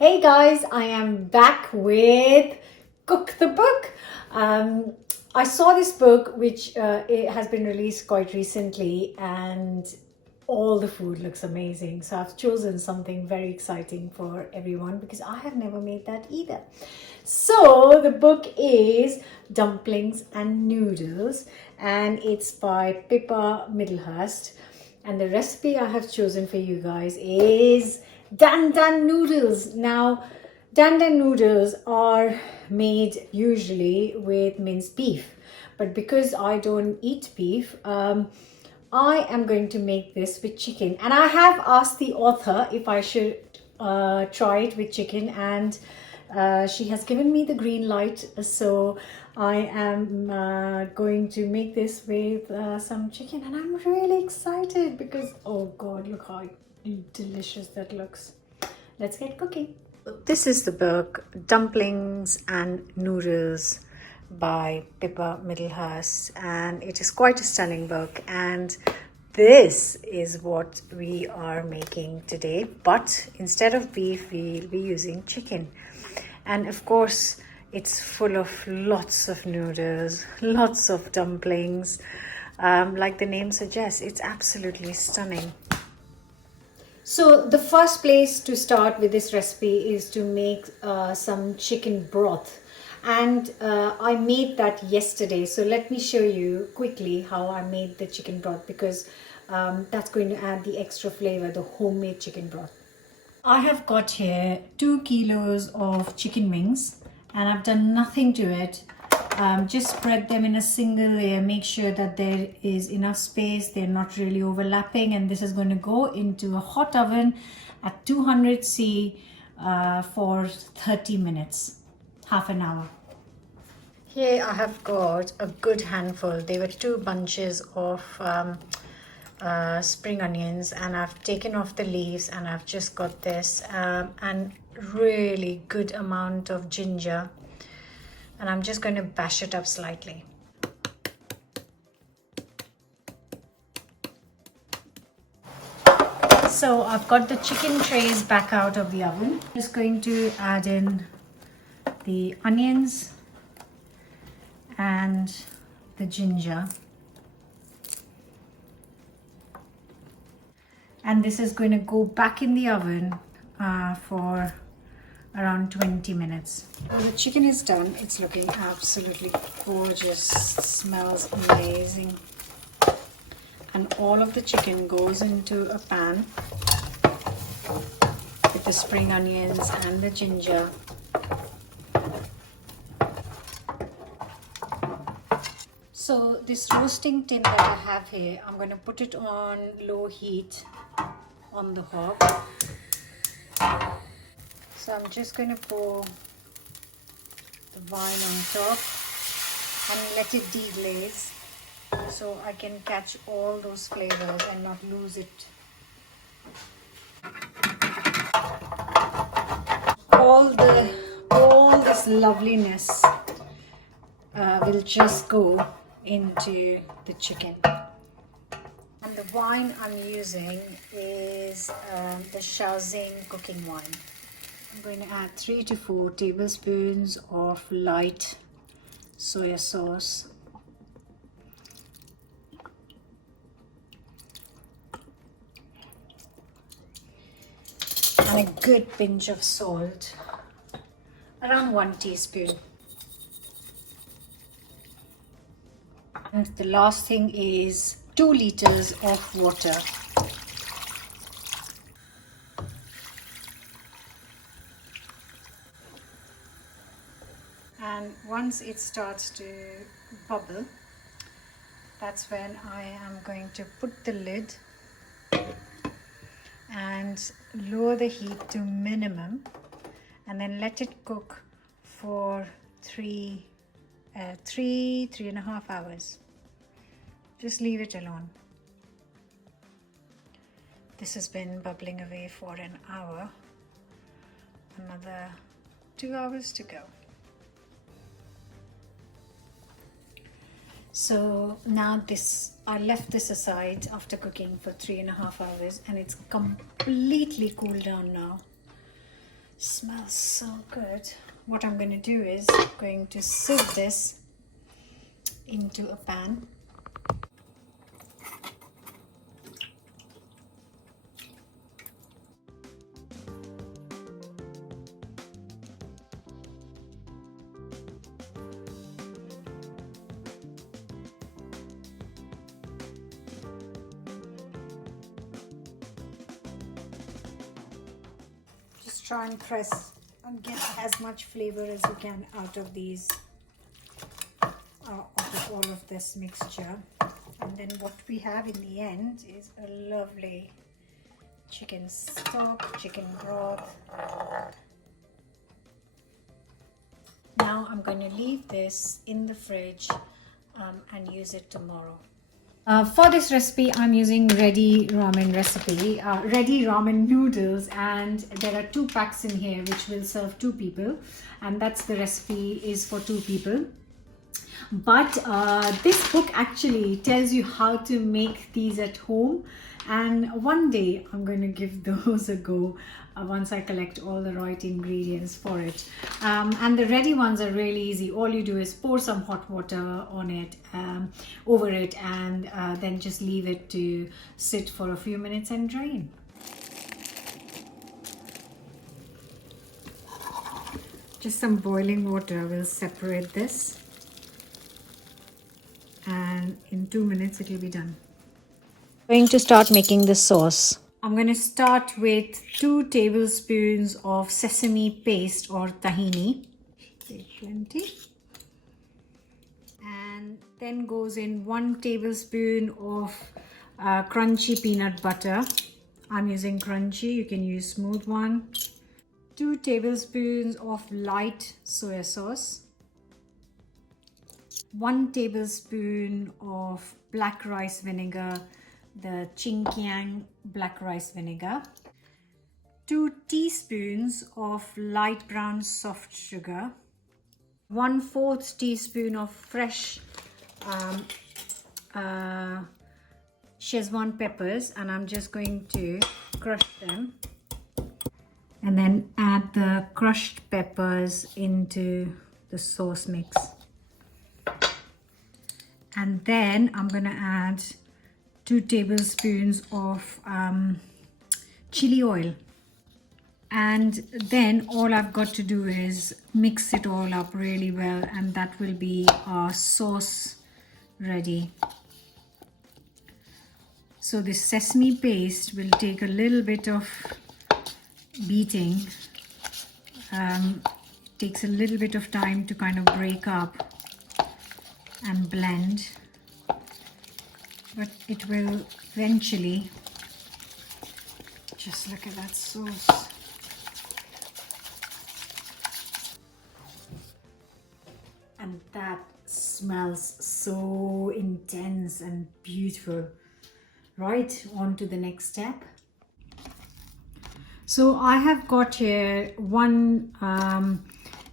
Hey guys, I am back with Cook the Book. I saw this book which it has been released quite recently and all the food looks amazing. So I've chosen something very exciting for everyone because I have never made that either. So the book is Dumplings and Noodles and it's by Pippa Middlehurst. And the recipe I have chosen for you guys is Dan noodles. Now, Dan noodles are made usually with minced beef, but because I don't eat beef, I am going to make this with chicken. And I have asked the author if I should try it with chicken, and she has given me the green light. So I am going to make this with some chicken, and I'm really excited because, oh God, look how delicious that looks. Let's get cooking. This is the book Dumplings and Noodles by Pippa Middlehurst, and it is quite a stunning book, and this is what we are making today, but instead of beef we'll be using chicken. And of course it's full of lots of noodles, lots of dumplings. Like the name suggests, it's absolutely stunning. So the first place to start with this recipe is to make some chicken broth, and I made that yesterday. So let me show you quickly how I made the chicken broth, because that's going to add the extra flavor, the homemade chicken broth. I have got here 2 kilos of chicken wings and I've done nothing to it. Just spread them in a single layer. Make sure that there is enough space, they're not really overlapping, and this is going to go into a hot oven at 200 C for 30 minutes, half an hour. Here I have got a good handful. They were 2 bunches of spring onions, and I've taken off the leaves, and I've just got this and really good amount of ginger, and I'm just going to bash it up slightly. So I've got the chicken trays back out of the oven. Just going to add in the onions and the ginger, and this is going to go back in the oven for around 20 minutes. The chicken is done. It's looking absolutely gorgeous, smells amazing, and all of the chicken goes into a pan with the spring onions and the ginger. So this roasting tin that I have here, I'm going to put it on low heat on the hob. So I'm just going to pour the wine on top and let it deglaze so I can catch all those flavors and not lose it. All this loveliness will just go into the chicken. And the wine I'm using is the shaoxing cooking wine. I'm going to add 3 to 4 tablespoons of light soya sauce, and a good pinch of salt, around 1 teaspoon. And the last thing is 2 liters of water. And once it starts to bubble, that's when I am going to put the lid and lower the heat to minimum, and then let it cook for 3.5 hours. Just leave it alone. This has been bubbling away for an hour. Another 2 hours to go. So now I left this aside after cooking for 3.5 hours, and it's completely cooled down now. Smells so good. What I'm going to do is going to sieve this into a pan. Just try and press and get as much flavor as you can out of these, of all of this mixture. And then what we have in the end is a lovely chicken stock, chicken broth. Now I'm going to leave this in the fridge and use it tomorrow. For this recipe, I'm using ready ramen recipe, ready ramen noodles, and there are 2 packs in here which will serve 2 people, and that's the recipe is for 2 people. But this book actually tells you how to make these at home, and one day I'm going to give those a go once I collect all the right ingredients for it. And the ready ones are really easy. All you do is pour some hot water on it, over it, and then just leave it to sit for a few minutes and drain. Just some boiling water will separate this, and in 2 minutes it will be done. Going to start making the sauce. I'm going to start with 2 tablespoons of sesame paste or tahini. Plenty. And then goes in 1 tablespoon of crunchy peanut butter. I'm using crunchy, you can use smooth one. 2 tablespoons of light soya sauce. 1 tablespoon of black rice vinegar, the Chinkiang black rice vinegar. 2 teaspoons of light brown soft sugar. 1/4 teaspoon of fresh Szechuan peppers, and I'm just going to crush them. And then add the crushed peppers into the sauce mix. And then I'm going to add 2 tablespoons of chili oil. And then all I've got to do is mix it all up really well, and that will be our sauce ready. So this sesame paste will take a little bit of beating. It takes a little bit of time to kind of break up and blend, but it will eventually. Just look at that sauce. And that smells so intense and beautiful. Right, on to the next step. So I have got here 1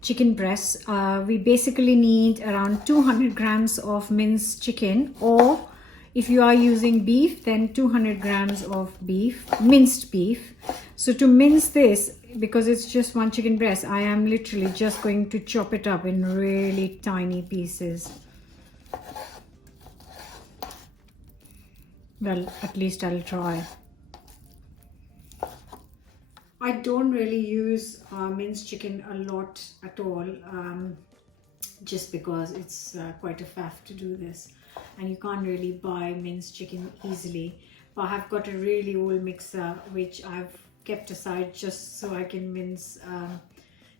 chicken breast. We basically need around 200 grams of minced chicken, or if you are using beef, then 200 grams of beef, minced beef. So to mince this, because it's just 1 chicken breast, I am literally just going to chop it up in really tiny pieces. Well, at least I'll try. I don't really use minced chicken a lot at all, just because it's quite a faff to do this, and you can't really buy minced chicken easily. But I've got a really old mixer which I've kept aside just so I can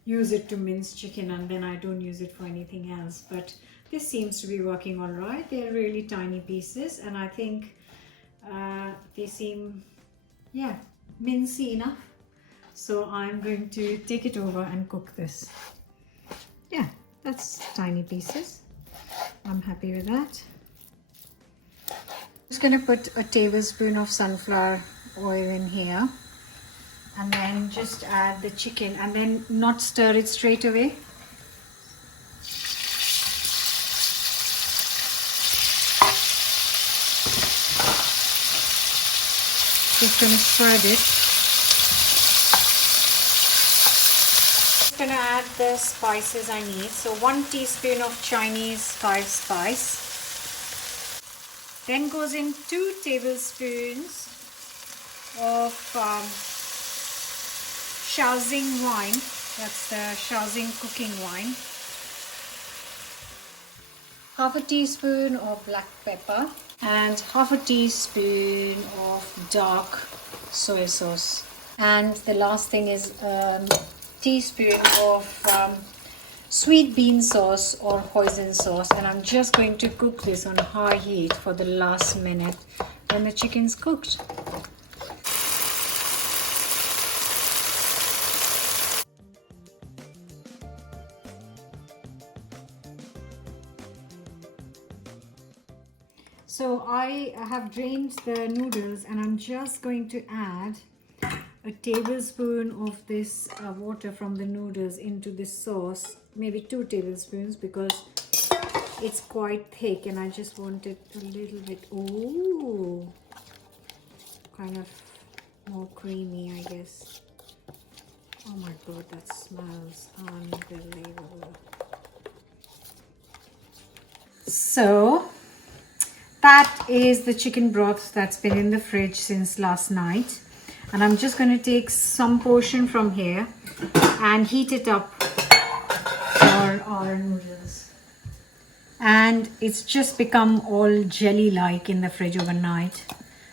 use it to mince chicken, and then I don't use it for anything else. But this seems to be working all right. They're really tiny pieces, and I think they seem, yeah, mincy enough. So I'm going to take it over and cook this. Yeah, that's tiny pieces. I'm happy with that. Just going to put a tablespoon of sunflower oil in here, and then just add the chicken, and then not stir it straight away. Just going to spread it. Gonna add the spices I need. So 1 teaspoon of Chinese 5 spice. Then goes in 2 tablespoons of shaoxing wine. That's the shaoxing cooking wine. Half a teaspoon of black pepper and half a teaspoon of dark soy sauce. And the last thing is teaspoon of sweet bean sauce or hoisin sauce, and I'm just going to cook this on high heat for the last minute when the chicken's cooked. So I have drained the noodles and I'm just going to add a tablespoon of this water from the noodles into this sauce, maybe 2 tablespoons, because it's quite thick and I just want it a little bit, ooh, kind of more creamy, I guess. Oh my god, that smells unbelievable. So that is the chicken broth that's been in the fridge since last night. And I'm just going to take some portion from here and heat it up for our noodles. And it's just become all jelly-like in the fridge overnight,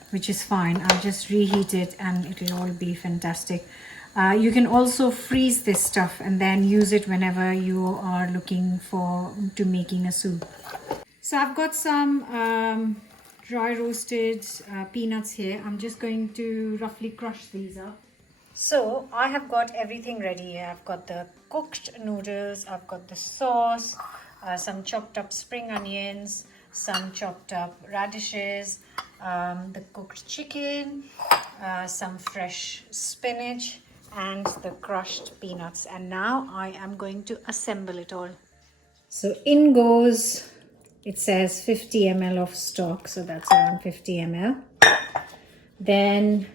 which is fine. I'll just reheat it and it will all be fantastic. You can also freeze this stuff and then use it whenever you are looking to making a soup. So I've got some dry roasted peanuts here. I'm just going to roughly crush these up. So I have got everything ready here. I've got the cooked noodles, I've got the sauce, some chopped up spring onions, some chopped up radishes, the cooked chicken, some fresh spinach and the crushed peanuts. And now I am going to assemble it all. So in goes, it says 50 ml of stock, so that's around 50 ml. Then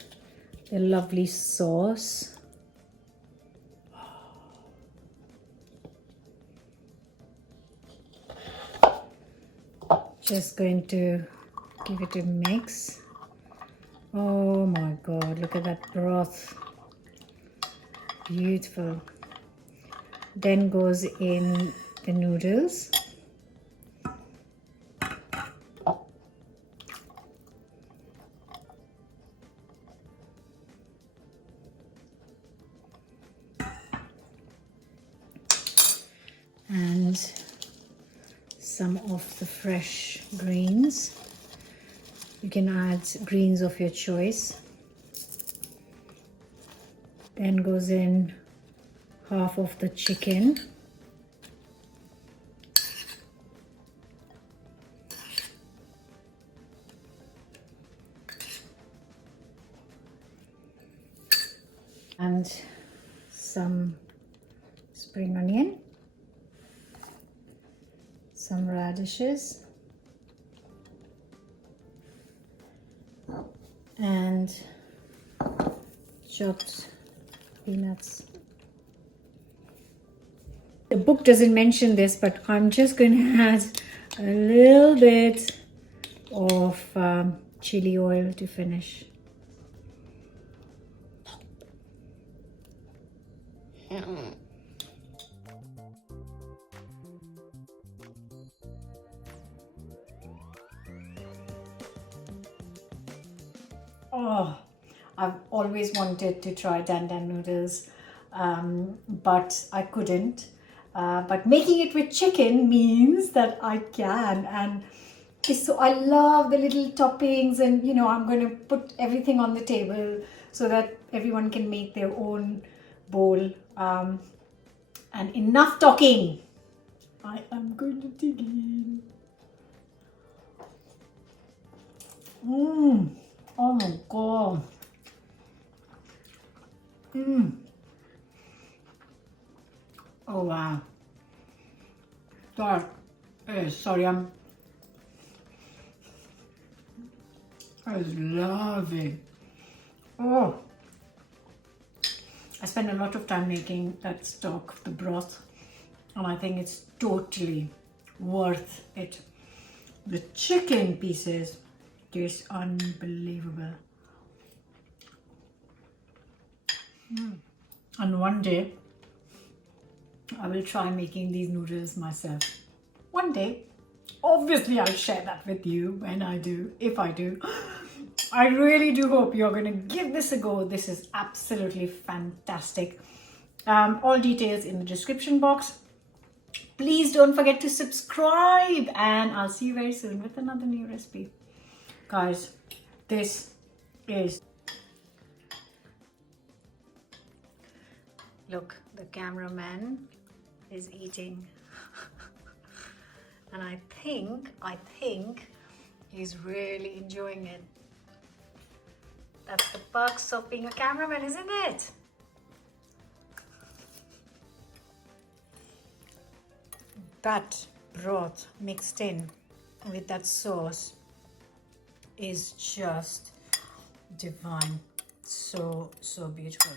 the lovely sauce. Just going to give it a mix. Oh my god, look at that broth. Beautiful. Then goes in the noodles. And some of the fresh greens. You can add greens of your choice. Then goes in half of the chicken. And some spring onion. Some radishes and chopped peanuts. The book doesn't mention this, but I'm just going to add a little bit of chili oil to finish. Oh, I've always wanted to try Dan noodles, but I couldn't. But making it with chicken means that I can, and so I love the little toppings, and you know, I'm going to put everything on the table so that everyone can make their own bowl. And enough talking. I am going to dig in. Oh my god. Oh wow. That is, sorry, I love it. Oh, I spent a lot of time making that stock, the broth, and I think it's totally worth it. The chicken pieces taste unbelievable. And one day I will try making these noodles myself. One day, obviously I'll share that with you when I do, if I do. I really do hope you're going to give this a go. This is absolutely fantastic. All details in the description box. Please don't forget to subscribe, and I'll see you very soon with another new recipe. Guys, this is... Look, the cameraman is eating. And I think he's really enjoying it. That's the perks of being a cameraman, isn't it? That broth mixed in with that sauce is just divine. So beautiful.